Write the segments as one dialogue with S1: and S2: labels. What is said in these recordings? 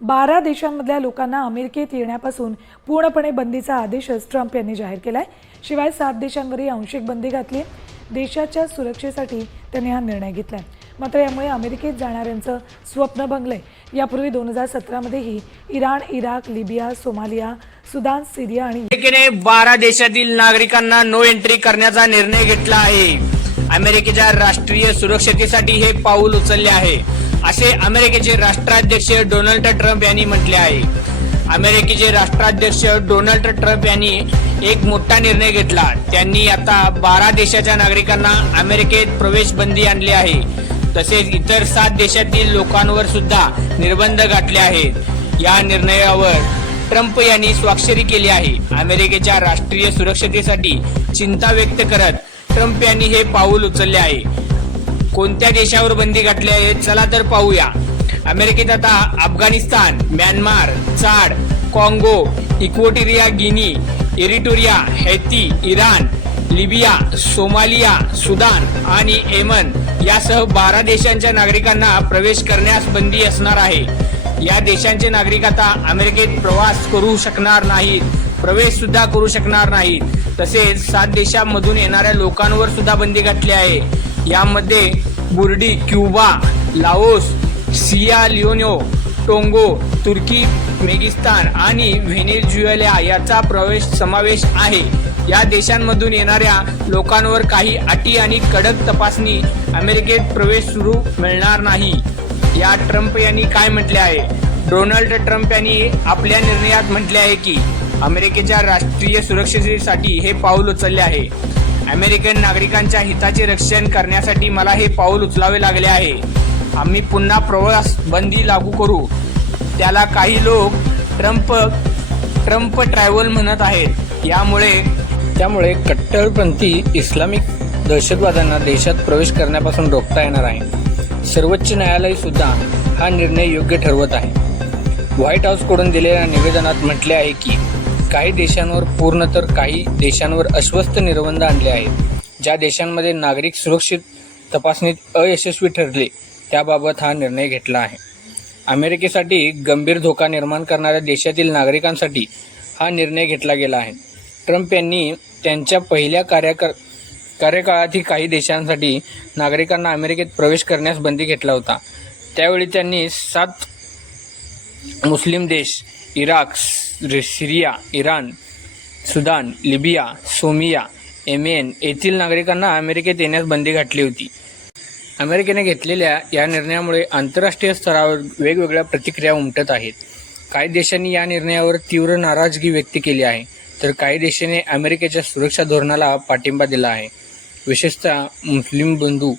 S1: बारा देशांमधल्या लोकांना अमेरिकेत येण्यापासून पूर्णपणे बंदीचा आदेशच ट्रम्प यांनी जाहीर केला आहे शिवाय सात देशांवरही आंशिक बंदी घातली देशाच्या सुरक्षेसाठी त्यांनी हा निर्णय घेतला आहे मात्र यामुळे अमेरिकेत जाणाऱ्यांचं स्वप्न भंगलंय. यापूर्वी दोन हजार सतरामध्येही Iran Iraq Libya Somalia Sudan Syria आणि
S2: अमेरिकेने बारा देशातील नागरिकांना नो एंट्री करण्याचा निर्णय घेतला आहे. अमेरिकेच्या राष्ट्रीय सुरक्षतेसाठी हे पाऊल उचलले आहे. असे अमेरिकेचे राष्ट्राध्यक्ष डोनाल्ड ट्रम्प यांनी म्हटले आहे. अमेरिकेचे राष्ट्राध्यक्ष डोनाल्ड ट्रम्प यांनी एक मोठा निर्णय घेतला. त्यांनी आता बारा देशाच्या नागरिकांना अमेरिकेत प्रवेश बंदी आणली आहे. तसेच इतर सात देशातील लोकांवर सुद्धा निर्बंध घातले आहेत. या निर्णयावर ट्रम्प यांनी स्वाक्षरी केली आहे. अमेरिकेच्या राष्ट्रीय सुरक्षतेसाठी चिंता व्यक्त करत ट्रम्प यांनी हे पाऊल उचलले आहे. कोणत्या देशावर बंदी घातली आहे चला तर पाहूया. अमेरिकेत आता Afghanistan Myanmar Chad Congo Equatorial Guinea Eritrea Haiti Iran Libya Somalia Sudan आणि येमन यासह बारा देशांच्या नागरिकांना प्रवेश करण्यास बंदी असणार आहे. या देशांचे नागरिक आता अमेरिकेत प्रवास करू शकणार नाहीत प्रवेश सुद्धा करू शकणार नाहीत. तसेच सात देशांमधून येणाऱ्या लोकांवर सुद्धा बंदी घातली आहे. यामध्ये बुर्डी Cuba Laos Sierra Leone Tonga तुर्की मेगिस्तान आणि व्हेनेझुएला याचा प्रवेश समावेश आहे. या देशांमधून येणाऱ्या लोकांवर काही अटी आणि कडक तपासणी अमेरिकेत प्रवेश सुरू मिळणार नाही. या ट्रम्प यांनी काय म्हटले आहे? डोनाल्ड ट्रम्प यांनी आपल्या निर्णयात म्हटले आहे की अमेरिकेच्या राष्ट्रीय सुरक्षेसाठी हे पाऊल उचलले आहे. अमेरिकन नागरिकांच्या हिताचे रक्षण करण्यासाठी मला हे पाऊल उचलावे लागले आहे. आम्ही पुन्हा प्रवास बंदी लागू करू. त्याला काही लोक ट्रम्प ट्रम्प ट्रॅव्हल म्हणत आहेत. यामुळे त्यामुळे कट्टरपंथी इस्लामिक दहशतवाद्यांना देशात प्रवेश करण्यापासून रोखता येणार आहे. सर्वोच्च न्यायालय सुद्धा हा निर्णय योग्य ठरवत आहे. व्हाईट हाऊसकडून दिलेल्या निवेदनात म्हटले आहे की काही देशांवर पूर्ण तर काही देशांवर अस्वस्थ निर्बंध आणले आहेत. ज्या देशांमध्ये नागरिक सुरक्षित तपासणीत अयशस्वी ठरले त्याबाबत हा निर्णय घेतला आहे. अमेरिकेसाठी गंभीर धोका निर्माण करणाऱ्या देशातील नागरिकांसाठी हा निर्णय घेतला गेला आहे. ट्रम्प यांनी त्यांच्या पहिल्या कार्यकर कार्यकाळातील काही देशांसाठी नागरिकांना अमेरिकेत प्रवेश करण्यास बंदी घेतला होता. त्यावेळी त्यांनी सात मुस्लिम देश Iraq Syria Iran Sudan Libya Somalia Yemen येथील नागरिकांना अमेरिकेत येण्यास बंदी घातली होती. अमेरिकेने घेतलेल्या या निर्णयामुळे आंतरराष्ट्रीय स्तरावर वेगवेगळ्या प्रतिक्रिया उमटत आहेत. काही देशांनी या निर्णयावर तीव्र नाराजगी व्यक्त केली आहे तर काही देशांनी अमेरिकेच्या सुरक्षा धोरणाला पाठिंबा दिला आहे. विशेषतः मुस्लिम बंधू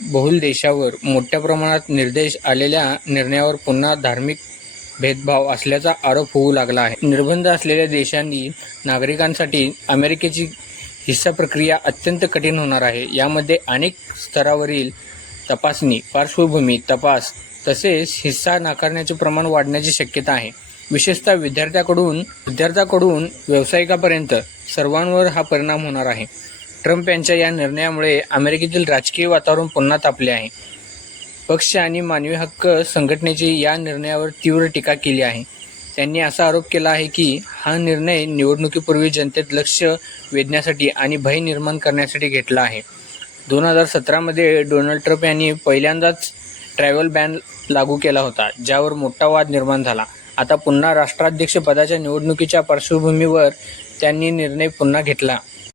S2: बहुल देशावर मोठ्या प्रमाणात निर्देश आलेल्या निर्णयावर पुन्हा धार्मिक भेदभाव असल्याचा आरोप होऊ लागला आहे. निर्बंध असलेल्या देशांनी नागरिकांसाठी अमेरिकेची हिस्सा प्रक्रिया अत्यंत कठीण होणार आहे. यामध्ये अनेक स्तरावरील तपासणी पार्श्वभूमी तपास तसेच हिस्सा नाकारण्याचे प्रमाण वाढण्याची शक्यता आहे. विशेषतः विद्यार्थ्याकडून विद्यार्थ्याकडून व्यावसायिकापर्यंत सर्वांवर हा परिणाम होणार आहे. ट्रम्प यांच्या या निर्णयामुळे अमेरिकेतील राजकीय वातावरण पुन्हा तापले आहे. पक्ष आणि मानवी हक्क संघटनेची या निर्णयावर तीव्र टीका केली आहे. त्यांनी असा आरोप केला आहे की हा निर्णय निवडणुकीपूर्वी जनतेत लक्ष वेधण्यासाठी आणि भय निर्माण करण्यासाठी घेतला आहे. दोन हजार सतरामध्ये डोनाल्ड ट्रम्प यांनी पहिल्यांदाच ट्रॅव्हल बॅन लागू केला होता ज्यावर मोठा वाद निर्माण झाला. आता पुन्हा राष्ट्राध्यक्ष पदाच्या निवडणुकीच्या पार्श्वभूमीवर त्यांनी निर्णय पुन्हा घेतला.